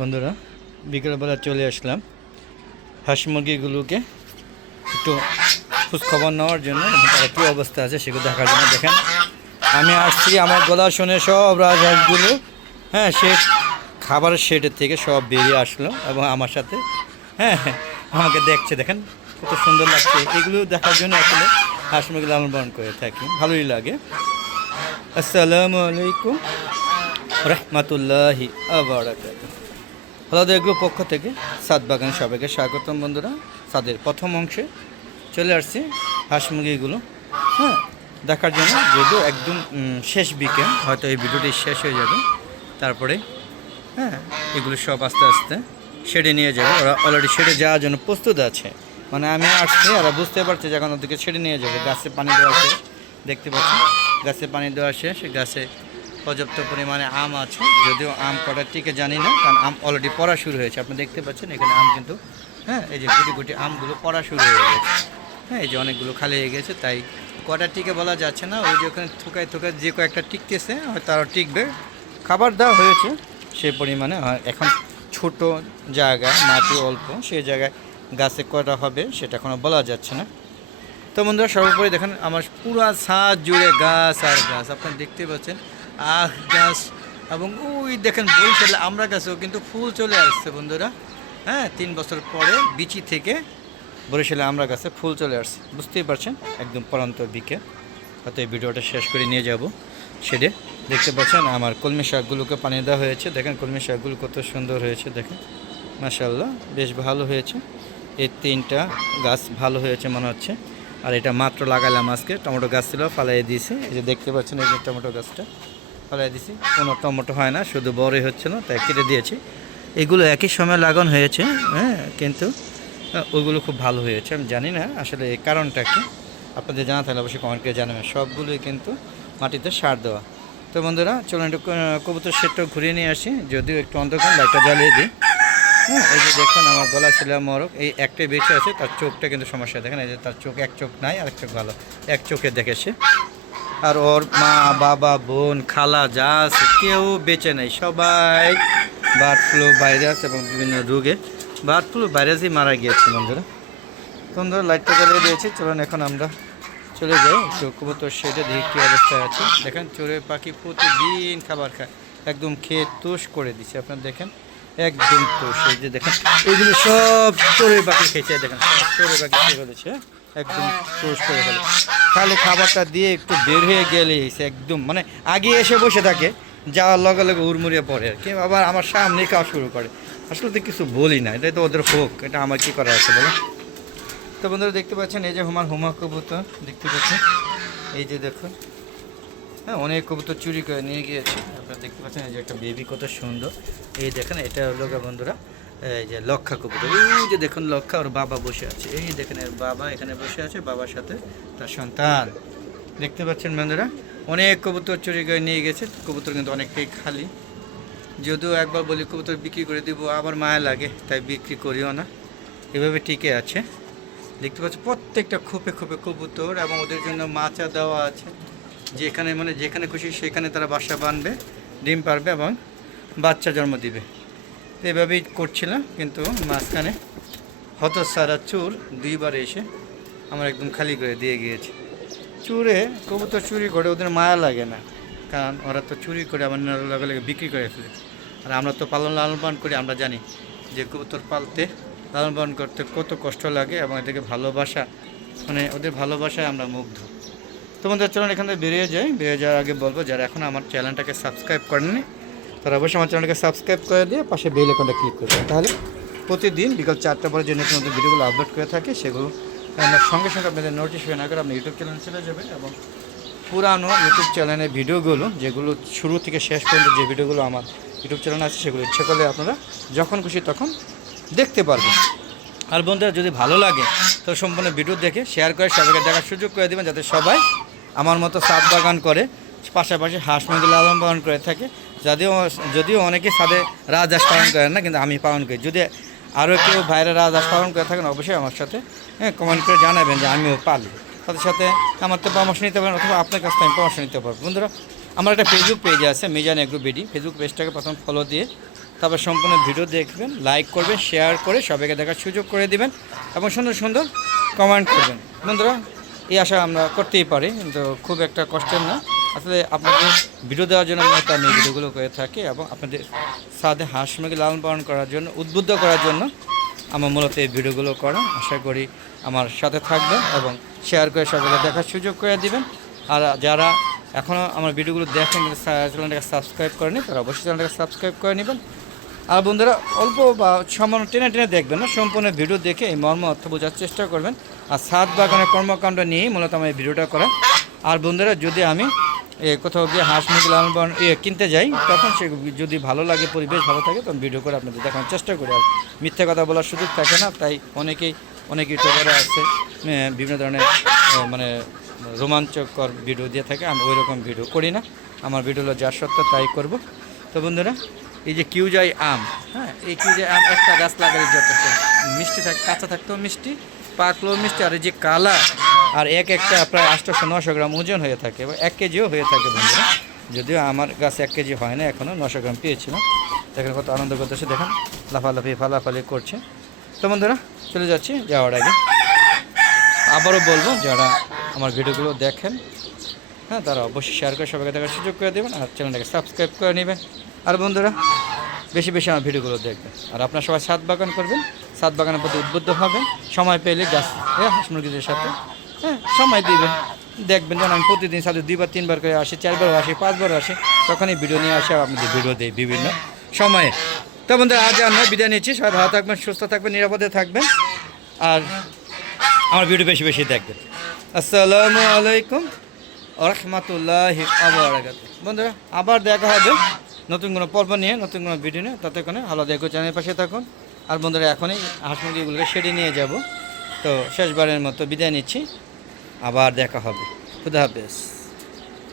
বন্ধুরা বিকেলবেলা চলে আসলাম হাঁস মুরগিগুলোকে একটু খোঁজখবর নেওয়ার জন্য তারা কী অবস্থা আছে সেগুলো দেখার জন্য। দেখেন আমি আসছি, আমার গলা শুনে সব রাজহাঁসগুলো সে খাবারের শেডের থেকে সব বেরিয়ে আসলো এবং আমার সাথে আমাকে দেখছে। দেখেন কত সুন্দর লাগছে, এগুলো দেখার জন্য আসলে হাঁস মুরগি লালন পালন করে থাকি, ভালোই লাগে। আসসালামু আলাইকুম রহমতুল্লাহি আবারাকাতুহু। আলাদা গ্রুপ পক্ষ থেকে সাদ বাগান সবাইকে স্বাগতম। বন্ধুরা সাদের প্রথম অংশে চলে আসছি হাঁস মুরগিগুলো দেখার জন্য, যদিও একদম শেষ বিকেল, হয়তো এই ভিডিওটি শেষ হয়ে যাবে, তারপরে এগুলো সব আস্তে আস্তে শেডে নিয়ে যাবে। ওরা অলরেডি শেডে যাওয়ার জন্য প্রস্তুত আছে, মানে আমি আসছি ওরা বুঝতে পারছে যে এখন ওদেরকে শেডে নিয়ে যাবে। গাছে পানি দেওয়া শেষ, দেখতে পাচ্ছি গাছে পানি দেওয়া শেষ, গাছে পর্যাপ্ত পরিমাণে আম আছে, যদিও আম কটা টিকে জানি না, কারণ আম অলরেডি পড়া শুরু হয়েছে। আপনি দেখতে পাচ্ছেন এখানে আম কিন্তু এই যে গুটি গুটি আমগুলো পড়া শুরু হয়ে গেছে। এই যে অনেকগুলো খালি হয়ে গেছে, তাই কটা টিকে বলা যাচ্ছে না। ওই যে ওখানে থুকায় থুকায় যে কয়েকটা টিকতেছে হয়তো আরও টিকবে, খাবার দেওয়া হয়েছে সে পরিমাণে। এখন ছোট জায়গা, মাটি অল্প, সেই জায়গায় গাছে কটা হবে সেটা এখনও বলা যাচ্ছে না। তো বন্ধুরা সর্বোপরি দেখেন আমার পুরা ছাদ জুড়ে গাছ আর গাছ, আপনারা দেখতে পাচ্ছেন আখ গাছ, এবং ওই দেখেন বরিশালে আমরা গাছেও কিন্তু ফুল চলে আসছে বন্ধুরা। 3 বছর পরে বিচি থেকে বরিশালে আমরা গাছে ফুল চলে আসছে, বুঝতেই পারছেন একদম পরন্ত বিকে। হয়তো এই ভিডিওটা শেষ করে নিয়ে যাব সেটা। দেখতে পাচ্ছেন আমার কলমি শাকগুলোকে পানি দেওয়া হয়েছে, দেখেন কলমি শাকগুলো কত সুন্দর হয়েছে, দেখেন মাশাআল্লাহ বেশ ভালো হয়েছে। এই 3টা গাছ ভালো হয়েছে মনে হচ্ছে। আর এটা মাত্র লাগালাম আজকে, টমেটো গাছ ছিল ফালাই দিয়েছি, এই যে দেখতে পাচ্ছেন এই যে টমেটো গাছটা ফালাই দিয়েছি, কোনো টমেটো হয় না, শুধু বড়ই হচ্ছে না, তাই কেটে দিয়েছি। এগুলো একই সময় লাগানো হয়েছে, কিন্তু ওইগুলো খুব ভালো হয়েছে। আমি জানি না আসলে এই কারণটা কি, আপনাদের জানা থাকলে অবশ্যই কমেন্ট করে জানাবেন। সবগুলোই কিন্তু মাটিতে সার দেওয়া। তো বন্ধুরা চলুন একটু কবুতর শেডটাও ঘুরিয়ে নিয়ে আসি, যদিও একটু অন্ধকার, লাইটটা জ্বালিয়ে দিই। এই যে দেখুন আমার গলা ছিল মরক, এই একটাই বেঁচে আছে, তার চোখটা কিন্তু সমস্যা। দেখেন এই যে তার চোখ, এক চোখ নাই আর এক চোখ ভালো, এক চোখে দেখেছে। আর ওর মা বাবা বোন খালা যা আছে কেউ বেঁচে নেই, সবাই বার্ড ফ্লু ভাইরাস এবং বিভিন্ন রোগে বার্ড ফ্লু ভাইরাসই মারা গিয়েছে। বন্ধুরা লাইটটা জ্বালিয়ে দিয়েছি, চলুন এখন আমরা চলে যাই একটু কবুতর শেডে, দেখি কী অবস্থায় আছে। দেখেন চড়ুই পাখি প্রতিদিন খাবার খায়, একদম খেয়ে তুষ করে দিচ্ছে, আপনার দেখেন একদম তুষ। এই যে দেখেন এইগুলো সব চড়ুই পাখি খেয়েছে, দেখেন সব চড়ুই পাখি খেয়ে ফেলেছে, একদম তুষ করে ফেলে। খালি খাবারটা দিয়ে একটু বের হয়ে গেলে একদম মানে আগে এসে বসে থাকে, যাওয়ার লগে লগে উড়মুড়িয়ে পড়ে আর কি, আবার আমার সামনে খাওয়া শুরু করে। আসলে তো কিছু বলি না, এটাই তো ওদের হোক, এটা আমার কি করা আছে বলো। তো বন্ধুরা দেখতে পাচ্ছেন এই যে হুমা কবুতর দেখতে পাচ্ছেন, এই যে দেখুন অনেক কবুতর চুরি করে নিয়ে গিয়েছে। আপনারা দেখতে পাচ্ছেন এই যে একটা বেবি কত সুন্দর, এই দেখেন এটা হলো বন্ধুরা এই যে লক্ষা কবুতর। এই যে দেখুন লক্ষা, ওর বাবা বসে আছে, এই দেখেন এর বাবা এখানে বসে আছে, বাবার সাথে তার সন্তান। দেখতে পাচ্ছেন বন্ধুরা অনেক কবুতর চুরি করে নিয়ে গেছে, কবুতর কিন্তু অনেকটাই খালি। যদিও একবার বলি কবুতর বিক্রি করে দিব, আবার মায়া লাগে, তাই বিক্রি করিও না, এভাবে টিকে আছে। দেখতে পাচ্ছি প্রত্যেকটা খোপে খোপে কবুতর, এবং ওদের জন্য মাচা দেওয়া আছে, যেখানে মানে যেখানে খুশি সেখানে তারা বাসা বাঁধবে, ডিম পারবে এবং বাচ্চা জন্ম দিবে। তো এভাবেই করছিলাম, কিন্তু মাঝখানে হতসারা চোর 2বার এসে আমার একদম খালি করে দিয়ে গিয়েছে। চুরে কবুতর চুরি করে ওদের মায়া লাগে না, কারণ ওরা তো চুরি করে আমার লগে লগে বিক্রি করে ফেলে। আর আমরা তো লালন পালন করি, আমরা জানি যে কবুতর পালতে লালন পালন করতে কত কষ্ট লাগে, এবং এদেরকে ভালোবাসা, মানে ওদের ভালোবাসায় আমরা মুগ্ধ। তোমাদের চলুন এখান থেকে বেরিয়ে যাওয়ার আগে বলবো, যারা এখন আমার চ্যানেলটাকে সাবস্ক্রাইব করেননি তারা অবশ্যই আমার চ্যানেলটাকে সাবস্ক্রাইব করে দিয়ে পাশে বেল আইকনটা ক্লিক করবে, তাহলে প্রতিদিন বিকাল 4টা পরে যে নতুন নতুন ভিডিওগুলো আপলোড করে থাকে সেগুলো আমার সঙ্গে সঙ্গে আপনাদের নোটিফিকেশন আগে আপনি ইউটিউব চ্যানেলে চলে যাবেন। এবং পুরানো ইউটিউব চ্যানেলের ভিডিওগুলো, যেগুলো শুরু থেকে শেষ পর্যন্ত যে ভিডিওগুলো আমার ইউটিউব চ্যানেলে আছে, সেগুলো ইচ্ছে করলে আপনারা যখন খুশি তখন দেখতে পারবেন। আর বন্ধুরা যদি ভালো লাগে তো সম্পূর্ণ ভিডিও দেখে শেয়ার করে সবাইকে দেখার সুযোগ করে দেবেন, যাতে সবাই আমার মতো ছাদ বাগান করে, পাশাপাশি হাঁস মুরগি লালন পালন করে থাকে। যদিও অনেকে ছাদে রাজহাঁস পালন করেন না, কিন্তু আমি পালন করি। যদি আরও কেউ ভাইরা রাজহাঁস পালন করে থাকেন অবশ্যই আমার সাথে কমেন্ট করে জানাবেন যে আমিও পালি, তাদের সাথে আমার তো পরামর্শ নিতে পারেন, অথবা আপনার কাছ থেকে আমি পরামর্শ নিতে পারবো। বন্ধুরা আমার একটা ফেসবুক পেজ আছে মিজান এগ্রো বিডি, ফেসবুক পেজটাকে প্রথম ফলো দিয়ে তারপর সম্পূর্ণ ভিডিও দেখবেন, লাইক করবেন, শেয়ার করে সবাইকে দেখার সুযোগ করে দিবেন এবং সুন্দর সুন্দর কমেন্ট করবেন। বন্ধুরা, এই আশা আমরা করতেই পারি, কিন্তু খুব একটা কষ্টের না। আসলে আপনাদের ভিডিও দেওয়ার জন্য মূলত আমি ভিডিওগুলো করে থাকি এবং আপনাদের সাথে হাঁস মুরগি লালন পালন করার জন্য, উদ্বুদ্ধ করার জন্য আমার মূলত এই ভিডিওগুলো করা। আশা করি আমার সাথে থাকবেন এবং শেয়ার করে সবাইকে দেখার সুযোগ করে দিবেন। আর যারা এখনও আমার ভিডিওগুলো দেখেন কিন্তু চ্যানেলটাকে সাবস্ক্রাইব করেনি, তারা অবশ্যই চ্যানেলটাকে সাবস্ক্রাইব করে নেবেন। আর বন্ধুরা, অল্প বা সামান্য টেনে টেনে দেখবেন না, সম্পূর্ণ ভিডিও দেখে এই মর্ম অর্থ বোঝার চেষ্টা করবেন। আর ছাদ বাগানের কর্মকাণ্ড নিয়েই মূলত আমার এই ভিডিওটা করা। আর বন্ধুরা, যদি আমি কোথাও গিয়ে হাঁস মুরগি লালন পালন কিনতে যাই, তখন সে যদি ভালো লাগে, পরিবেশ ভালো থাকে, তখন ভিডিও করে আপনাদের দেখানোর চেষ্টা করি। আর মিথ্যে কথা বলার সুযোগ থাকে না, তাই অনেক ইউটিউবাররা আছে বিভিন্ন ধরনের মানে রোমাঞ্চকর ভিডিও দিয়ে থাকে। আমি ওই রকম ভিডিও করি না, আমার ভিডিওগুলো যা সত্য তাই করব। তো বন্ধুরা, এই যে কিউজাই আম, হ্যাঁ, এই কিউজাই আম একটা গাছ লাগালে যথেষ্ট মিষ্টি থাকে, কাঁচা থাকতেও মিষ্টি, পাকলেও মিষ্টি। আর এই যে কালা, আর একটা প্রায় 800-900 গ্রাম ওজন হয়ে থাকে এবং 1 কেজিও হয়ে থাকে বন্ধুরা। যদিও আমার গাছে 1 কেজি হয় না, এখনও 900 গ্রাম পেয়েছিলাম। দেখেন কত আনন্দ করতেছে, দেখেন লাফালাফি ফালাফালি করছে। তো বন্ধুরা, চলে যাচ্ছি। যাওয়ার আগে আবারও বলবো, যারা আমার ভিডিওগুলো দেখেন, হ্যাঁ, তারা অবশ্যই শেয়ার করে সবাইকে দেখার সুযোগ করে দেবেন আর চ্যানেলটাকে সাবস্ক্রাইব করে নেবেন। আর বন্ধুরা, বেশি বেশি আমার ভিডিওগুলো দেখবেন। আর আপনারা সবাই ছাদ বাগান করবেন, ছাদ বাগানের প্রতি উদ্বুদ্ধ হবেন। সময় পেলে গাছ হাঁস মুরগিদের সাথে সময় দিবেন। দেখবেন যেন আমি প্রতিদিন সাথে 2বার 3বার করে আসি, 4বারও আসি, 5বারও আসি, তখনই ভিডিও নিয়ে আসে আপনাদের ভিডিও দিই বিভিন্ন সময়ে। তো বন্ধুরা, আজ আমরা বিদায় নিচ্ছি। সবাই ভালো থাকবেন, সুস্থ থাকবেন, নিরাপদে থাকবেন আর আমার ভিডিও বেশি বেশি দেখবেন। আসসালামু আলাইকুম ওয়া রাহমাতুল্লাহি ওয়া বারাকাতুহু। বন্ধুরা, আবার দেখা হবে নতুন কোনো পর্ব নিয়ে, নতুন কোনো ভিডিও নিয়ে। ততক্ষণে ভালো দেখো, চ্যানেলের পাশে থাকুন। আর বন্ধুরা, এখনই হাঁস মুরগিগুলোকে সেরে নিয়ে যাব। তো শেষবারের মতো বিদায় নিচ্ছি, আবার দেখা হবে। খুদা হাফেজ।